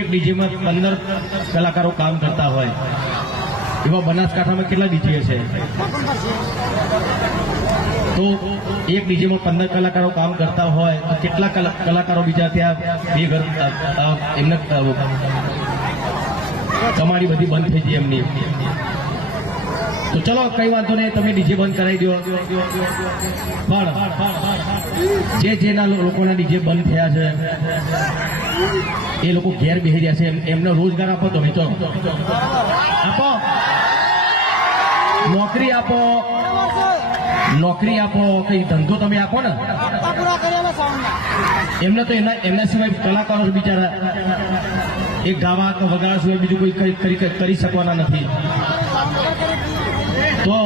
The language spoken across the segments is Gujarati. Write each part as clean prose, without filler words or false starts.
એક ડીજેમાં 15 કલાકારો કામ કરતા હોય એવા બનાસકાંઠામાં કેટલા ડીજે છે? તો એક ડીજેમાં 15 કલાકારો કામ કરતા હોય તો કેટલા કલાકારો બીજા ત્યાં બે ઘર એમને કમાણી બધી બંધ થઈ ગઈ એમની. તો ચલો કઈ વાંધો નહીં, તમે ડીજે બંધ કરાવી દો. પણ જેના લોકોના ડીજે બંધ થયા છે એ લોકો ઘેર બેસી રહ્યા છે, એમને રોજગાર આપો. તમે ચલો આપો, નોકરી આપો, નોકરી આપો, કઈ ધંધો તમે આપો ને. એમને તો એમના સિવાય કલાકારો બિચારા એક ગાવા કે વગાડવા સિવાય બીજું કોઈ કરી શકવાના નથી. તો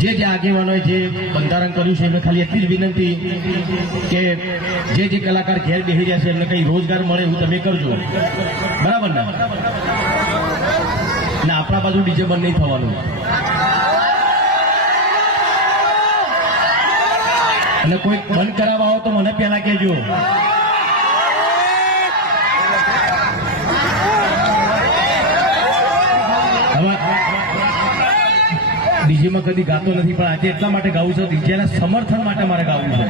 જે આગેવાનોએ જે બંધારણ કર્યું છે એમને ખાલી એટલી જ વિનંતી કે જે કલાકાર ઘેર બેસી રહ્યા છે એમને કઈ રોજગાર મળે એવું તમે કરજો, બરાબર ને? આપણા બાજુ ડીજે બંધ નહીં થવાનું. અને કોઈ બંધ કરાવવા હોય તો મને પહેલા કહેજો. ડીજેમાં કદી ગાતો નથી, પણ આજે એટલા માટે ગાવું છે, ડીજેના સમર્થન માટે મારે ગાવું છે.